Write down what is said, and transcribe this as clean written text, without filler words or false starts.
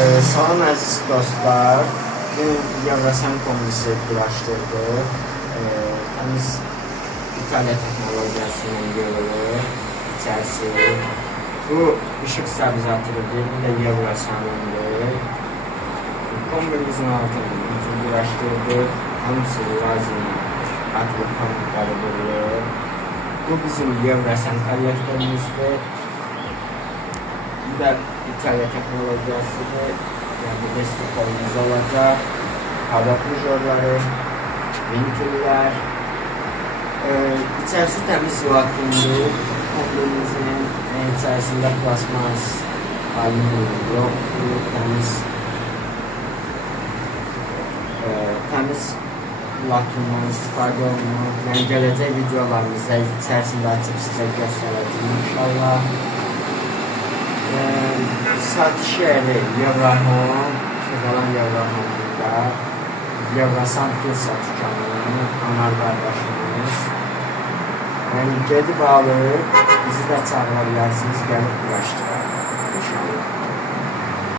Salam əziz dostlar, Yevrasan Kongresi quraşdırdı. Təmiz İtalya texnologiyasından görülür içərisi. Bu ışıq stabilizatorıdır, bu da Yevrasanındır. Kongremizin altını quraşdırdı, hamısı lazım adlı konukları buluyor. Bu bizim Yevrasan kollektörimizdir. Bu da İtalya teknolojisidir. Yani desteklerimiz olacak. Hava pujorları, ventiller. İçerisi temiz latindir. Kombinemizin içerisinde plasmas, alüminyum yoktur. Temiz latindan istifadə olunur. Yani gələcək videolarımızda içerisinde açıp size göstereceğim inşallah. Satış yeri Yevrahon, Kızalan Yevrahon'da Yevrasan Piyasa dükkanının anar qardaşımız. Yani gedib alıb, bizi də çağıra bilərsiniz, gəlib ulaşdıq.